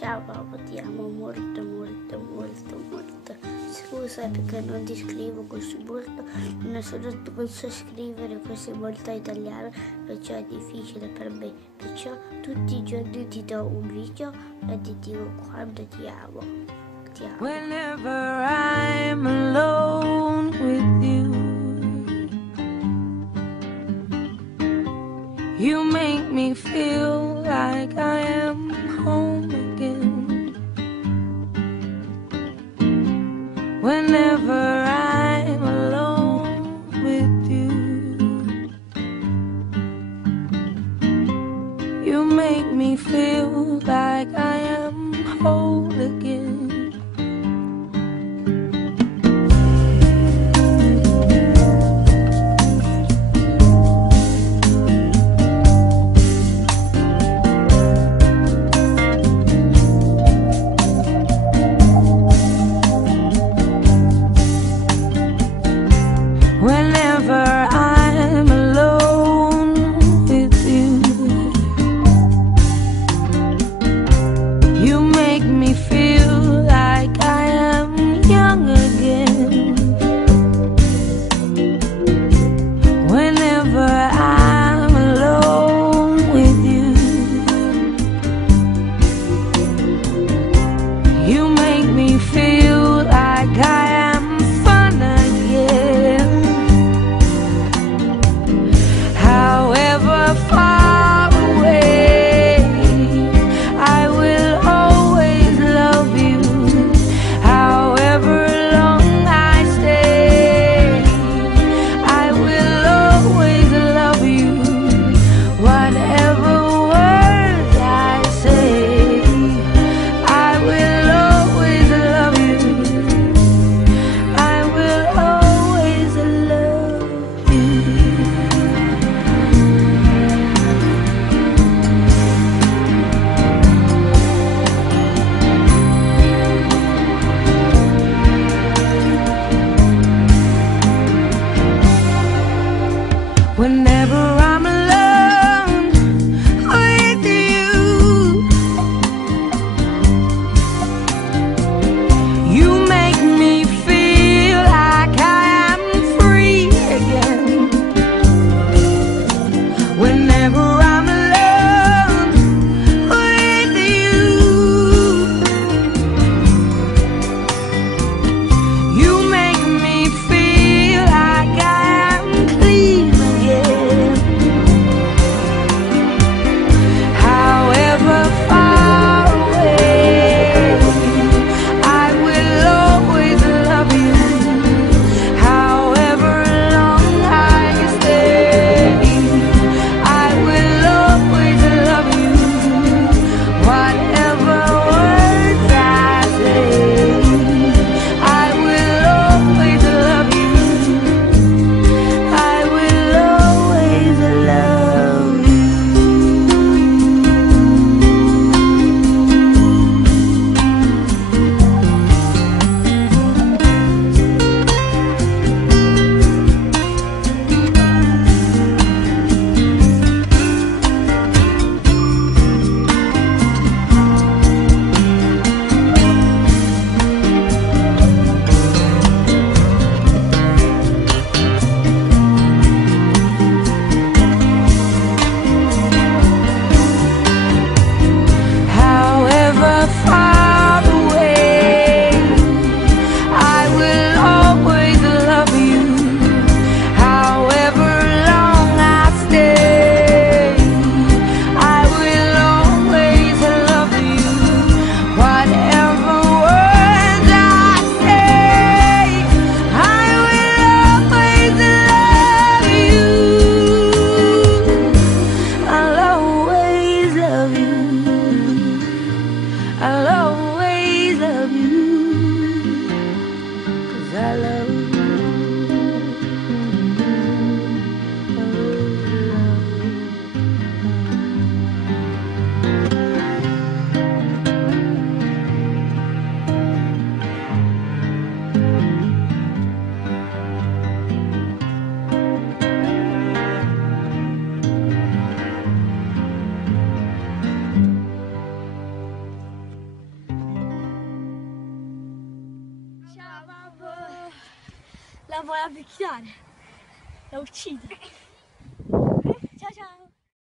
Ciao papà, ti amo molto molto molto molto. Scusa perché non ti scrivo così molto, non so scrivere così molto italiano, perciò è difficile per me. Perciò tutti i giorni ti do un video e ti dico quando ti amo. Ti amo. Whenever I'm alone with you, you make me feel like I am home again. Whenever I'm alone with you, you make me feel like I am whole again. La vuole picchiare. La uccide.